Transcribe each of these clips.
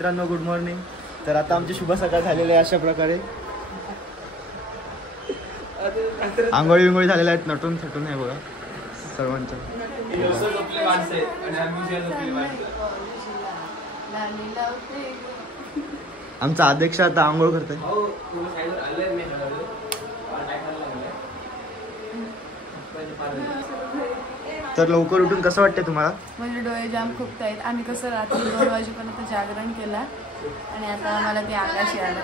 मित्रांनो, good morning. तर आता आमची शुभ सकाळ झालेली आहे अशा प्रकारे. आंघोळी विंगोळी झालेल्या आहेत, नटून थटून आहे बघा सर्वांच्या. आमचा अध्यक्ष आता आंघोळ करतोय. तर लवकर उठून कसं वाटतंय तुम्हाला? म्हणजे डोळे जाम खुपतायत. आम्ही कसं रात्री 2 वाजेपर्यंत जागरण केला आणि आता आम्हाला ते आकाशी आलं.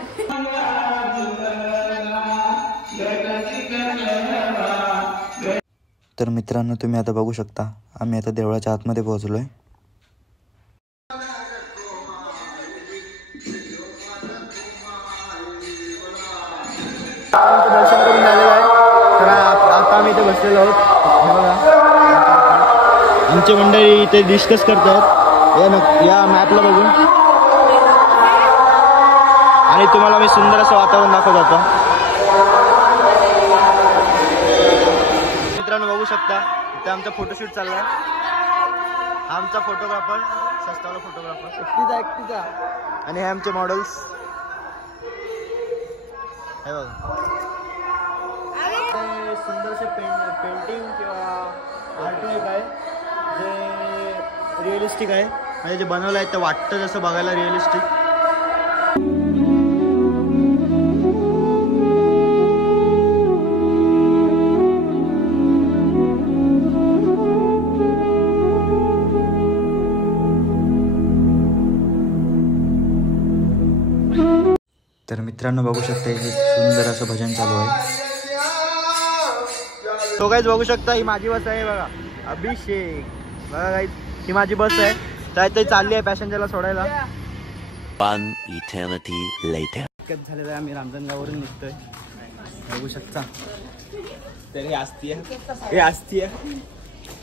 तर मित्रांनो, तुम्ही आता बघू शकता आम्ही आता देवळाच्या आतमध्ये पोहोचलोय. दर्शन करून झालेलं आहे. तर आता आम्ही इथे बसलेलो आहोत. हे बघा आमचे मंडळी इथे डिस्कस करतात या मॅपला बघून. आणि तुम्हाला मी सुंदर असं वातावरण दाखवत होतो. मित्रांनो बघू शकता इथे आमचा फोटोशूट चाललाय. हा आमचा फोटोग्राफर, सस्तावाला फोटोग्राफर एकटीचा. आणि हे आमचे मॉडेल्स. हे बघा सुंदरसे पेंटिंग किंवा आर्टवर्क आहे जे रिअलिस्टिक आहे. म्हणजे जे बनवलं आहे ते वाटतं जसं बघायला रिअलिस्टिक. तर मित्रांनो बघू शकता इथे सुंदर असं भजन चालू आहे. तो गाईज बघू शकता ही माझी बस आहे बघा, अभिषेक. बघा गाईज ही माझी बस आहे. तर ते चालली आहे पॅसेंजरला सोडायला. 1 eternity later. झालेलं आहे. आम्ही रांजणगाववरून निघतोय बघू शकता. तरी असती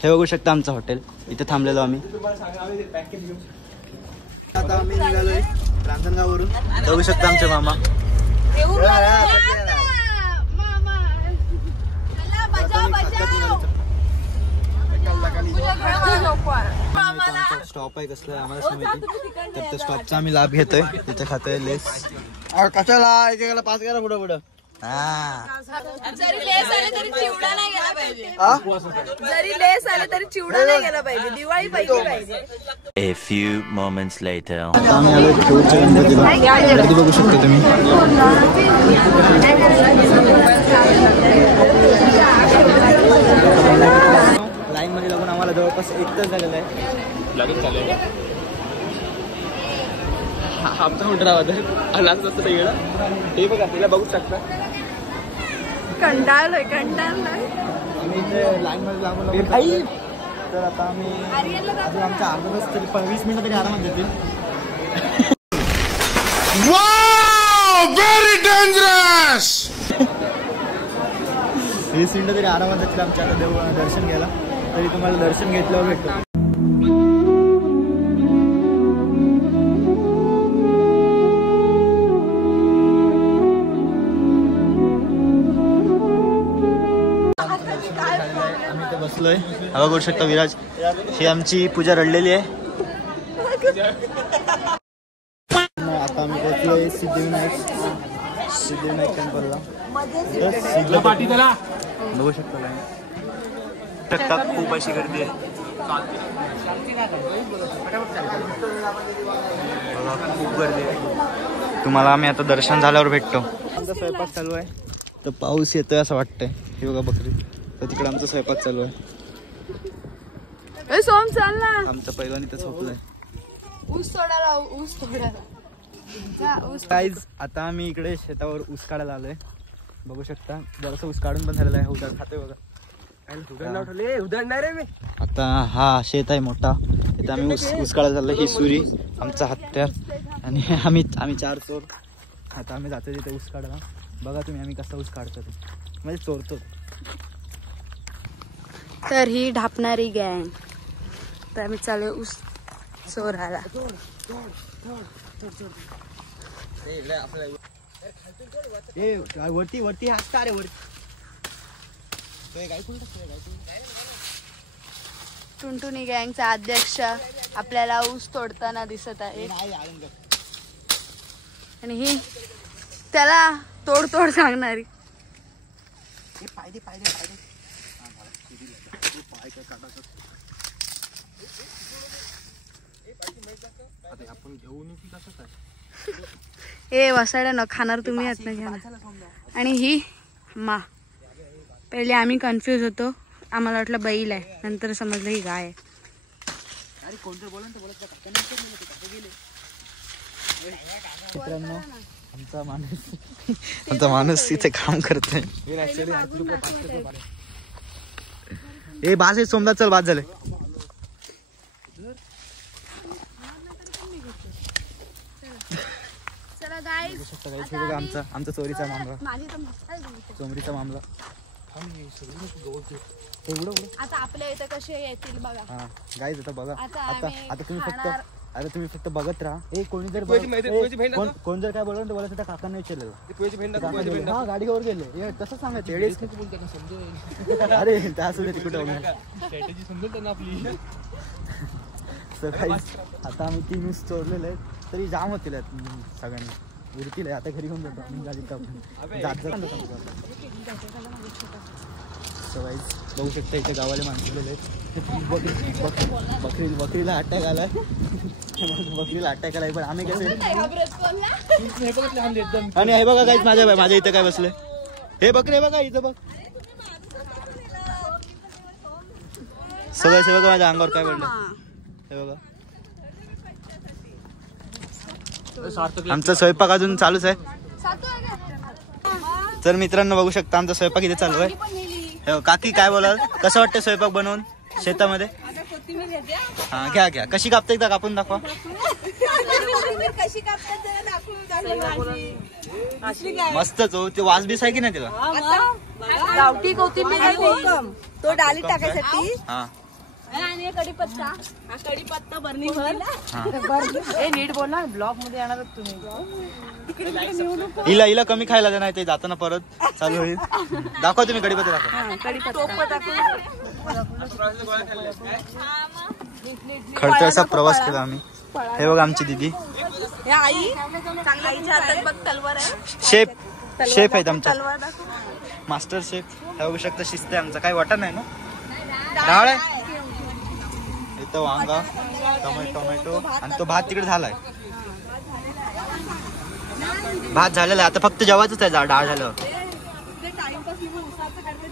हे बघू शकता आमचं हॉटेल. इथे थांबलेलो आम्ही. आता आम्ही निघालोय रांजणगाववरून. बघू शकता आमचे मामा. स्टॉप आहे कसलं आम्हाला माहिती. तर त्या स्टॉपचा आम्ही लाभ घेतोय. तिथे खातोय लेस. कशाला इथे 5 करा पुढं पुढं. जरी लेस आले तरी चिवडा नाही गेला पाहिजे. जरी लेस आले तरी चिवडा नाही गेला पाहिजे. दिवाळी पाहिजे. A few moments later. आता आम्ही आलोय शेवटच्या गणपतीला. गर्दी बघू शकता तुम्ही. लाईन मध्ये लागून आम्हाला जवळपास 1 तास झालेला आहे. लगेच चालेल आमचा मोठा आवाज आहे. अनाच असतं वेगळं. हे बघा तिला बघू शकता. कंटाळलोय. आम्ही इथे लाईन मध्ये लागून तर आता आम्ही आमच्या अर्धा तरी 20 मिनिटं तरी आरामात देतील. Very dangerous. 20 मिनिटं तरी आरामात देतील आमच्या आता देव दर्शन घ्यायला. तरी तुम्हाला दर्शन घेतल्यावर भेटतो. आम्ही इथे बसलोय. हवा करू शकता विराज. ही आमची पूजा रडलेली आहे. आता आम्ही पोहोचलोय सिद्धिविनायक टेम्पलला. बघू शकता खूप अशी गर्दी आहे. खूप गर्दी आहे. तुम्हाला आम्ही आता दर्शन झाल्यावर भेटतो. आमचा स्वयंपाक चालू आहे. तर पाऊस येतोय असं वाटतंय. हे बघा बकरी. तर तिकडे आमचा स्वयंपाक चालू आहे. सोम चाल ना. आमचं पहिलं इथं झोपलंय. ऊस तोडायला. गाईज आता आम्ही इकडे शेतावर ऊस काढायला आलोय. बघू शकता जरासं ऊस काढून पण झालेला आहे. उदार खातोय बघा. आता हा शेत आहे मोठा. इथे आम्ही ऊस काढायला चाललोय. ही सुरी आमचा हत्यार. आणि आम्ही 4 चोर. आता आम्ही जातो तिथे ऊस काढायला. बघा तुम्ही आम्ही कसा ऊस काढतो म्हणजे चोरतो. तर ही ढापणारी गँग. तर आम्ही चालू ऊस चोरायला. वरती हसता रे वरती. टुनटुनी गँगचा अध्यक्ष आपल्याला ऊस तोडताना दिसत आहे. आणि ही त्याला तोड तोड सांगणारी. ए वसाड्या न खाणार तुम्ही आत नाही खाणार. आणि ही मा. पहिले आम्ही कन्फ्यूज होतो, आम्हाला वाटलं बैल आहे, नंतर समजलं ही गाय आहे. मित्रांनो आमचा माणूस इथे काम करतोय. ए बास आहे सोमनाथ, चल बाद झाले. आमचा चोरीचा मामला, चोमरीचा मामला. आता आपल्या इथं कसे येतील बघा. हा गाईज आता बघा. आता तुम्ही फक्त बघत राहा. कोणी जर कोण जर काय बोललं तर बोलायचं त्या काकांना विचारलेलं. हा गाडीवर गेले कसं सांगायचं. अरे त्यासुद्धा तिकडे आता आम्ही 3 वीस चोरलेले आहेत, तरी जाम होतील सगळ्यांनी. उरतील आता घरी घेऊन जातो आम्ही गाडी टाकून. बघू शकता इथे गावाले माणसं आहेत. बकरीला अटॅक आलाय. बकरीला अटॅक आलाय, पण आम्ही कसे. आणि हे बघा काहीच माझ्या इथं काय बसले. हे बकरे बघा इथं बघ. सगळं बघा माझ्या अंगावर काय पडलं. हे बघा आमचा स्वयंपाक अजून चालूच आहे. तर मित्रांनो बघू शकता आमचा स्वयंपाक इथे चालू आहे. काकी काय बोलाल, कसं वाटतं स्वयंपाक बनवून शेतामध्ये. हा घ्या घ्या. कशी कापता एकदा कापून दाखवा. मस्तच हो. ते वास बीस आहे की नाही तिला. गावठी कोथिंबीर तो डालीत टाकायसाठी. हा आणि कढीपत्ता. हा कढीपत्ता बरणी भर. ए नीट बोल ना, ब्लॉग मध्ये येणार तुम्ही. हिला कमी खायला दे, नाही ते जाताना परत चालू होईल. दाखवा तुम्ही कढीपत्ता दाखवा. खडतरचा प्रवास केला आम्ही. हे बघा आमची दीदी शेफ आहेत आमच्या. Master chef. हे बघू शकता शिस्त आहे आमचा. काही वाटत नाही ना. डाळ आहे इथं, वांगा, टोमॅटो आणि तो भात तिकडे झालाय. भात झालेला आहे, आता फक्त जेवायचंच आहे डाळ झाल्यावर.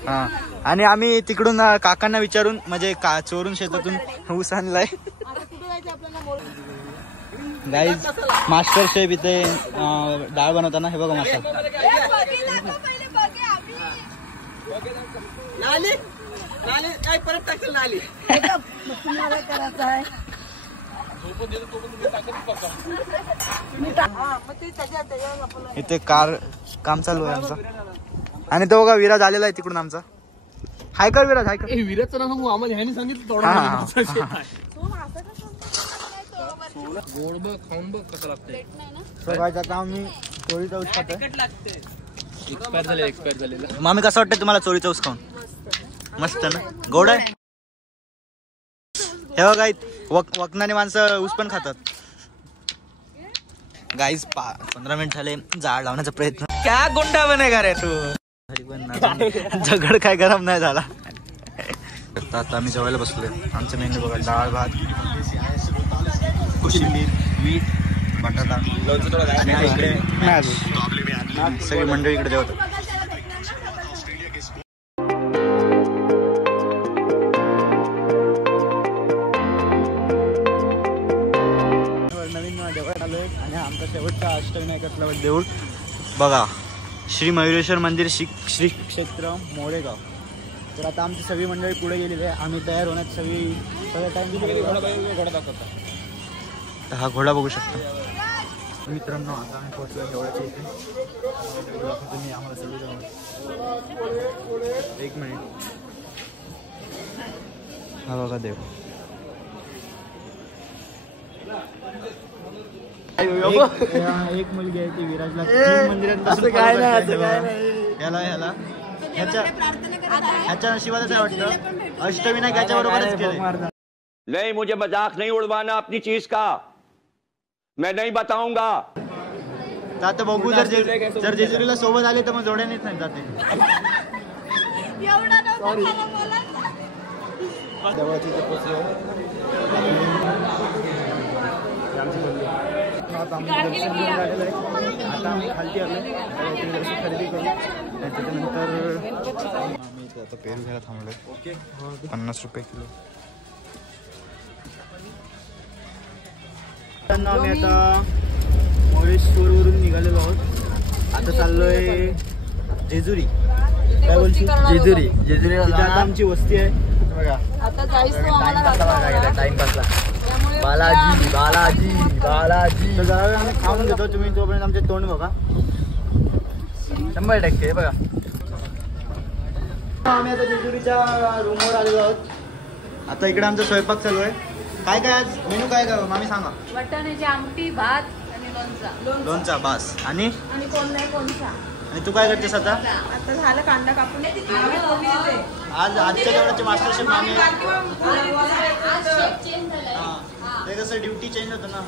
हा आणि आम्ही तिकडून काकांना विचारून म्हणजे चोरून शेतातून ऊस आणलाय. गाईज मास्टर शेफ इथे डाळ बनवताना. हे बघा मास्टर. इथे काम चालू आहे आमचं. आणि तो बघा विराज आलेला आहे तिकडून आमचा. हाय कर विराज, हाय कर. विराजचं नाव सांगू आम्हाला ह्याने सांगितलं. गोड बघ, खाऊन बघ कसं लागतंय. आता आम्ही चोरीचा ऊस खातोय. एक्सपायर झालेला. मामी कसं वाटतं तुम्हाला चोरीचा ऊस खाऊन. मस्त ना, गोड आहे. हे बघा वकनाने माणसं ऊस पण खातात. गाईज 15 मिनिट झाले जाळ लावण्याचा प्रयत्न. क्या गुंडा बनेगा रे तू. झगड काय गरम नाही झाला. आता आम्ही जेवायला बसलोय. आमचं मेन्यू बघा. डाळ भात, कोशिंबीर, मीठ, बटाटा आणि इकडे सगळी मंडळी इकडे जेवतात. आणि आमचा शेवटचा अष्टविनायकातला देऊळ बघा. श्री मयुरेश्वर मंदिर श्री क्षेत्र मोरेगाव. तर आता आमची सगळी मंडळी पुढे गेलेली आहे. आम्ही तयार होण्यात सगळं टाइम. हा घोडा बघू शकता मित्रांनो. आता आम्ही पोहोचलो देवळाच्या इथे. तुम्ही आम्हाला सगळी जाऊ. एक मिनिट. हा बघा देव. एक मुलगी आहे ती विराजला ह्याच्या नशिबातच आहे वाटतं. अष्टविनायक ह्याच्या बरोबरच केलं. नहीं, मुझे मजाक नहीं उड़वाना अपनी चीज का. मैं नहीं बताऊंगा. तर आता बघू जर जेजुरीला सोबत आले तर मग जोड्यानेच नाही जाते. आता आम्ही खालती आलो खरेदी करू त्याच्यानंतर आम्ही आता पेरू घ्यायला थांबलोय. 50 रुपये किलो. आम्ही आता मुळेश्वरवरून निघालेलो आहोत. आता चाललोय जेजुरी. काय बोलची? जेजुरी आता आमची वस्ती आहे बघा. आता टाइमपासला बालाजी तर जरा आम्ही खाऊन घेतो. तुम्ही तोपर्यंत आमचे तोंड बघा. 100% बघा. आम्ही आता जेजुरीच्या रूमवर आलेलो आहोत. आता इकडे आमचा स्वयंपाक चालू आहे. काय काय आज मेनू काय काय मामी सांगा. वाटाण्याची आमटी, भात आणि लोणचा बास. आणि कोणचा. आणि तू काय करतेस आता? आता झालं कांदा कापून. आज आजच्या जेवणाचे मास्टर शेफ मामी. ते कसं ड्युटी चेंज होतं ना.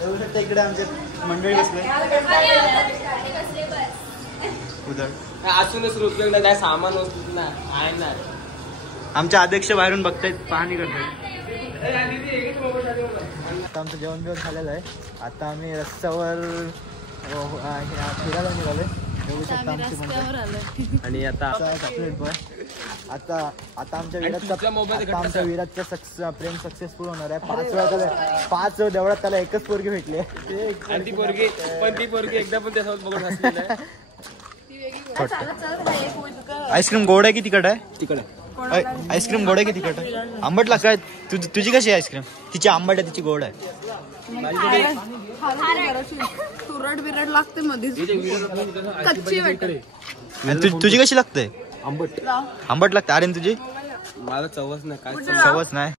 येऊ शकतं इकडे आमचे मंडळी बसले. उधर असूनच उपयोग नाही काय सामान वस्तू ना आहे ना. आमचे अध्यक्ष बाहेरून बघतायत पाहणी करतायत. आमचं जेवण बिवण झालेलं आहे. आता आम्ही रस्त्यावर फिरायला निघालोय. बघू शकता आमची मंडळी. आणि आता आता आमच्या विराटचा प्रेम सक्सेसफुल होणार आहे. 5 देवळात त्याला एकच पोरगी भेटली आहे. ती पोरगी एकदा पण त्यासोबत बघत असलेलं आहे. आईस्क्रीम गोड आहे की तिखट आहे? तिकडे आईस्क्रीम गोड आहे की तिखट आहे? आंबट लागत काय? तुझी कशी आहे आईस्क्रीम? तिची आंबट आहे, तिची गोड आहे. तुरट बिरट लागते मध्ये कच्ची वाटते. तुझी कशी लागते? आंबट आंबट लागते. अरे तुझी मला चवच नाही काय चवच नाही.